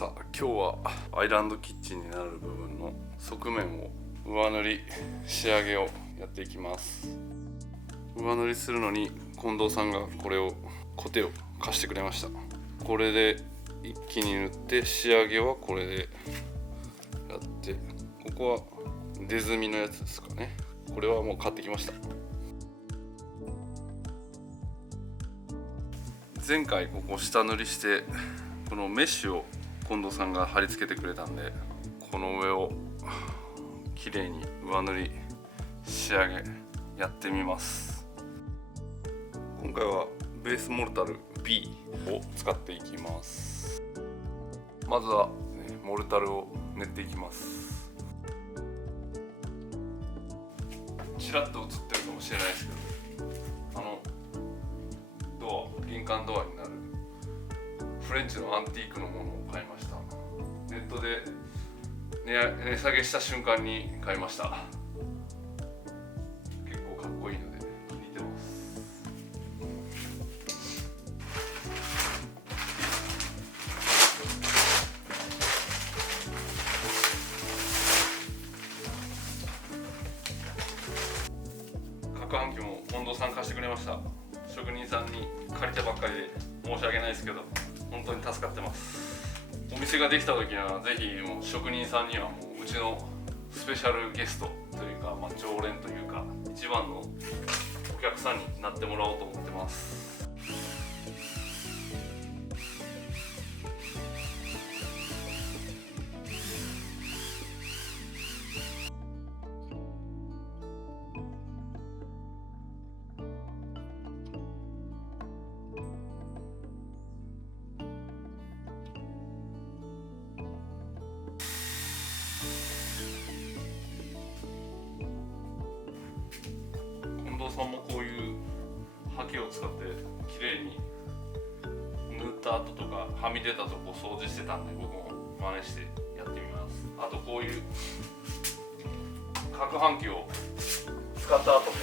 さあ今日はアイランドキッチンになる部分の側面を上塗り仕上げをやっていきます。上塗りするのに近藤さんがこれをコテを貸してくれました。これで一気に塗って仕上げはこれでやって、ここは出墨のやつですかね。これはもう買ってきました。前回ここ下塗りしてこのメッシュを近藤さんが貼り付けてくれたんで、この上をきれいに上塗り仕上げやってみます。今回はベースモルタル B を使っていきます。まずは、モルタルを練っていきます。ちらっと映ってるかもしれないですけど、玄関ドアになるフレンチのアンティークのものを買いました。ネットで値下げした瞬間に買いました。結構かっこいいので気に入ってます。攪拌機も近藤さん貸してくれました。職人さんに借りたばっかりで申し訳ないですけど本当に助かってます。お店ができた時にはぜひもう職人さんにはもううちのスペシャルゲストというか、常連というか一番のお客さんになってもらおうと思ってます。近藤さんもこういうハケを使ってきれいに塗った後とかはみ出たとこ掃除してたんで、僕も真似してやってみます。あとこういう攪拌機を使った後も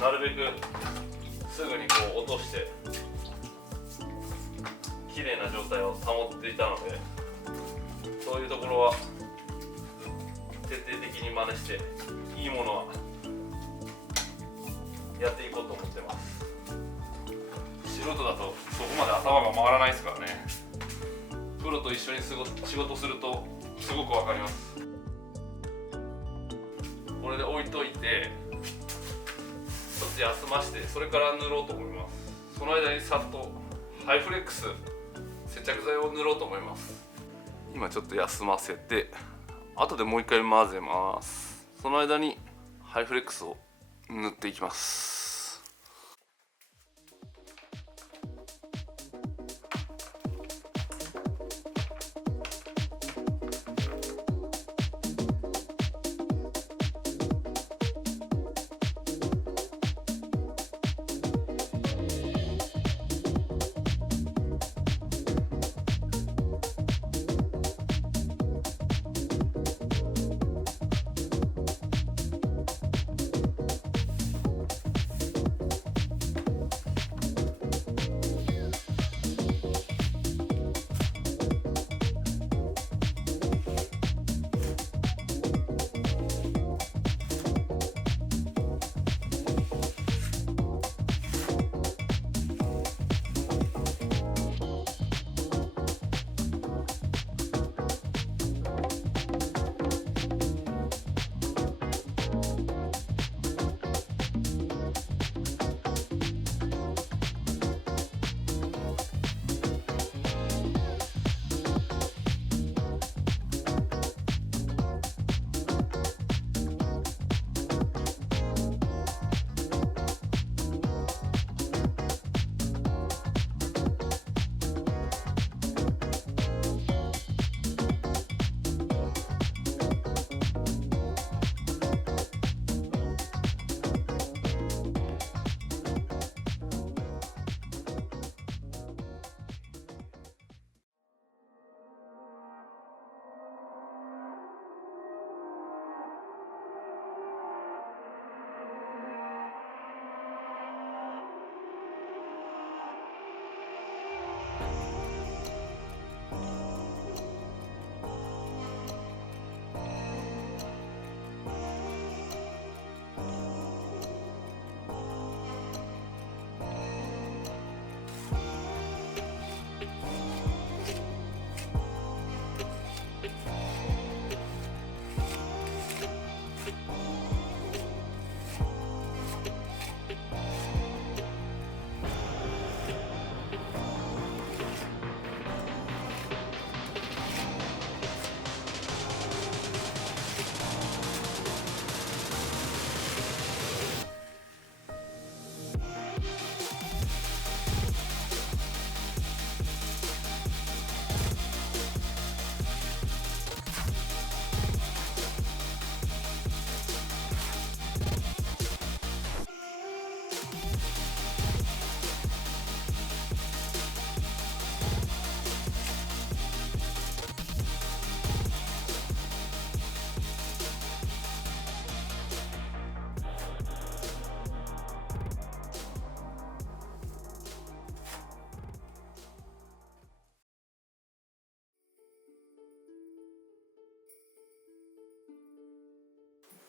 なるべくすぐにこう落としてきれいな状態を保っていたので、そういうところは徹底的に真似していいものはやっていこうと思ってます。素人だとそこまで頭が回らないですからね。プロと一緒に仕事するとすごくわかります。これで置いといてちょっと休まして、それから塗ろうと思います。その間にさっとハイフレックス接着剤を塗ろうと思います。今ちょっと休ませて後でもう一回混ぜます。その間にハイフレックスを塗っていきます。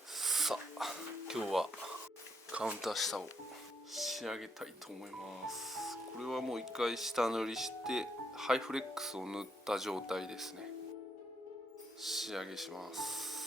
さあ今日はカウンター下を仕上げたいと思います。これはもう一回下塗りしてハイフレックスを塗った状態ですね。仕上げします。